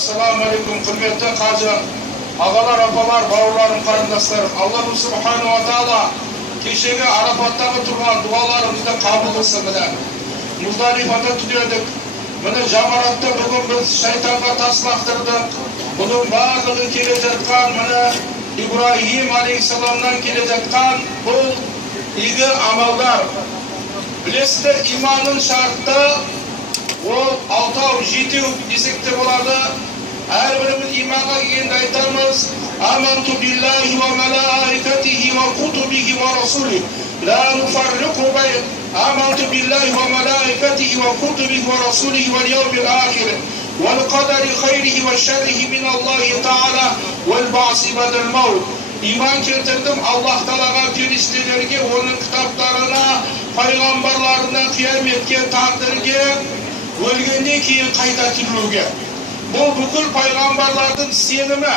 Assalamu alaikum, құрметті қажы, ағалар, апалар, бауырларым, қарындастарым. Аллаху субхану ва таала кешегі Арапаттағы тұрған дуаларымызды қабыл қылсын. Міне Мұздалифада түнедік. Міне жамаратта бүгін біз шайтанға тас лақтырдық. Бұның барлығы келе жатқан, міне Ибрахим алейхиссаламнан келе жатқан бұл игі амалдар. Білесіздер, иманның шарты ол 6-7 десек те болады. Әрбіріміз иманға келгенде айтамыз: аманту биллахи ва малаикатихи ва кутубихи ва расулихи ла нуфарриқу байна аманту биллахи ва малаикатихи ва кутубихи ва расулихи вал яумил ахир вал қадари хайрихи ва шаррихи мин Аллахи таала вал баъси бадал маут. Иман келтірдім Аллах Таалаға, періштелерге, оның кітаптарына, пайғамбарларына, қияметке, тағдырге, өлгеннен кейін қайта тірілуге. Бұл бүкіл пайғамбарлардың сенімі.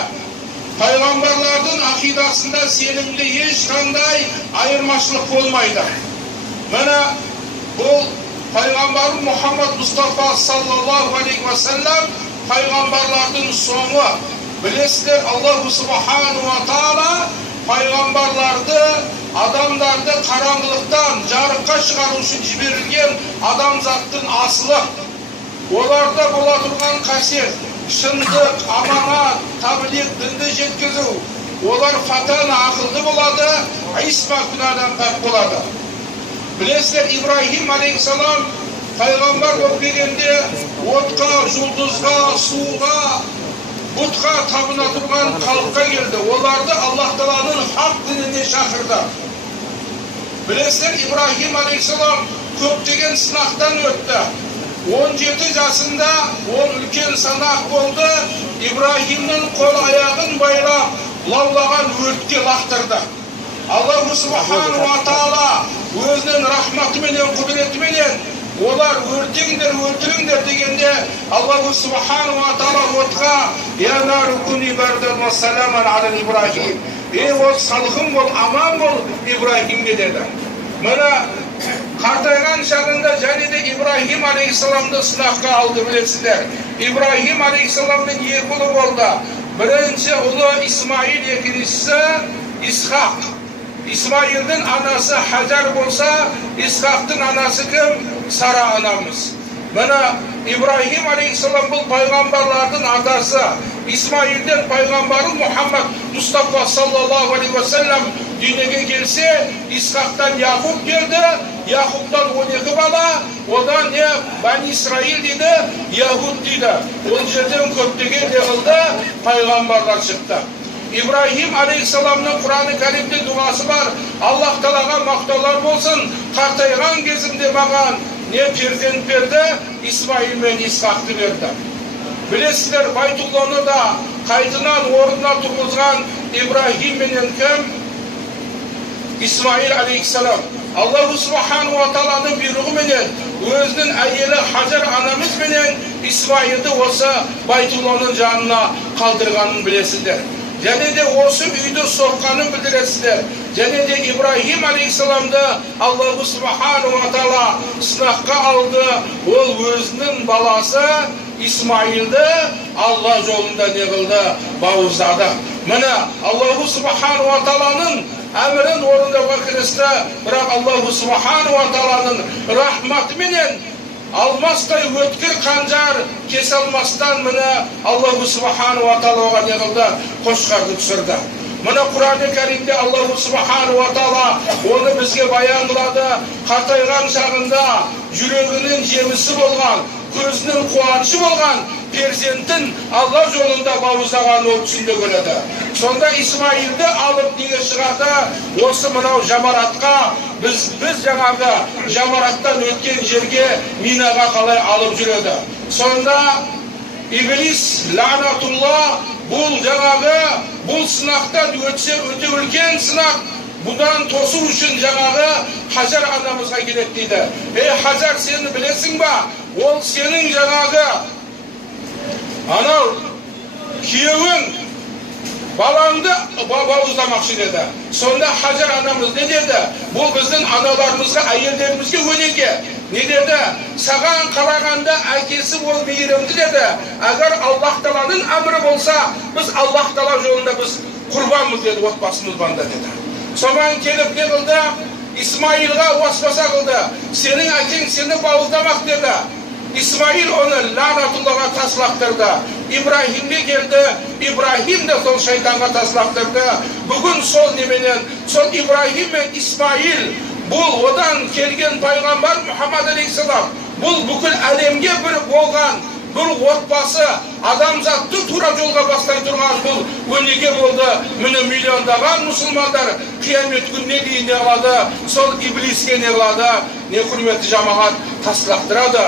Пайғамбарлардың ақидасында сенімде ешқандай айырмашылық болмайды. Міне бұл пайғамбар Мұхаммад Мұстафа саллаллаху алейхи ва саллам пайғамбарлардың соңы. Білесіздер, Аллаху субхану ва таала пайғамбарларды, адамдарды қараңғылықтан жарыққа шығару үшін жіберілген адамзаттың асылы. Оларда бола тұрған қасиет, шындық, аманат, таблиғ, дінді жеткізу. Олар фатан, ақылды болады, исма, күнәдан пәк болады. Білесіздер, Ибрахим алейхиссалам пайғамбар болып келгенде отқа, жұлдызға, суға, бұтқа табына тұрған халыққа келді. Оларды Аллах Тааланың хақ дініне шақырды. Білесіздер, Ибрахим алейхиссалам көптеген сынақтан өтті. 17 жасында ол үлкен санақ болды. Ибрахимнің қол аяғын байлап, лаулаған өртке лақтырды. Аллаху субхану ва таала өзінің рахматыменен, құдіретіменен олар өртеңдер, өлтіріңдер дегенде Аллаху субхану ва таала отқа: я нару куни бардан ва саламан ала Ибрахим. Ол салқын бол, аман бол Ибрахимге деді. Міне қартайған шағында және де Ибрахим алейхиссаламды сынаққа алды. Білесіздер, Ибрахим алейхиссаламның екі ұлы болды. Бірінші ұлы Исмаил, екіншісі Исхақ. Исмаилдің анасы Хажар болса, Исхақтың анасы кім? Сара анамыз. Міне Ибрахим алейхиссалам бұл пайғамбарлардың атасы. Исмаилден пайғамбары Мұхаммад Мұстафа саллаллаху алейхи ва саллам дүниеге келсе, Исхақтан Яқуб келді. Яқубтан 12 бала, одан не Бани Исраил дейді, Яхуд дейді. Ол жерден көптеген неғылды пайғамбарлар шықты. Ибрахим алейхиссаламның Құран-ы Кәрімде дұғасы бар: Аллах Таалаға мақтаулар болсын, қартайған кезімде маған не перзент берді? Исмаил мен Исхақты берді. Білесіздер, Байтулланы да қайтынан орнына тұрғызған Ибрахим менен кім? Исмаил алейхиссалам. Аллаху субхану ва тааланың бұйрығыменен өзінің әйелі Хажар анамыз менен Исмаилді осы Байтулланың жанына қалдырғанын білесіздер. Және де осы үйді соққанын білдіресіздер. Және де Ибрахим алейхиссаламды Аллаху субхану ва таала сынаққа алды. Ол өзінің баласы Исмаилді Алла жолында не қылды? Бауыздады. Міне Аллаху субхану ва тааланың әмірін орындауға кірісті. Бірақ Аллаху субхану ва тааланың рахматыменен алмастай өткір қанжар кесе алмастан міне Аллаху субхану ва таала не қылды? Қошқарды түсірді. Міне Құран-ы Кәрімде Аллаху субхану ва таала оны бізге баян қылады. Қартайған шағында жүрегінің жемісі болған, көзінің қуанышы болған перзентін Алла жолында бауыздаған ол түсінде көреді. Сонда Исмаилді алып неге шығады? Осы мынау жамаратқа, біз жаңағы жамараттан өткен жерге Минаға қалай алып жүреді. Сонда Иблис лағнатулла бұл жаңағы бұл сынақтан өтсе өте үлкен сынақ. Бұдан тосу үшін жаңағы Хажар анамызға келеді дейді. Хажар, сені білесің ба? Ол сенің жаңағы анау күйеуің балаңды бауыздамақшы деді. Сонда Хажар анамыз не деді? Бұл біздің аналарымызға, әйелдерімізге өнеге. Не деді? Саған қарағанда әкесі ол мейірімді деді. Әгер Аллах Тағаланың әмірі болса, біз Аллах Тағала жолында біз құрбанбыз деді, отбасымыз банда деді. Соған келіп не қылды? Исмаилға уасваса қылды. Сенің әкең сені бауыздамақ деді. İsmail onu lanatullah'a taslaktırdı. İbrahim'e geldi. İbrahim de sol şeytanға taslaktırdı. Bugün sol nemenin, sol İbrahim ve İsmail, bu odan kelgen paygambar Muhammed Aleyhisselam, bu bugün alemge bir bolgan, bir otbası, adamzatты тура жолға бастай тұрған бұл өнеге болды. Міне миллиондаған мұсылмандар қиямет күніне дейін не қылады? Сол иблиске не қылады? Не құрметті жамағат таслақтырады.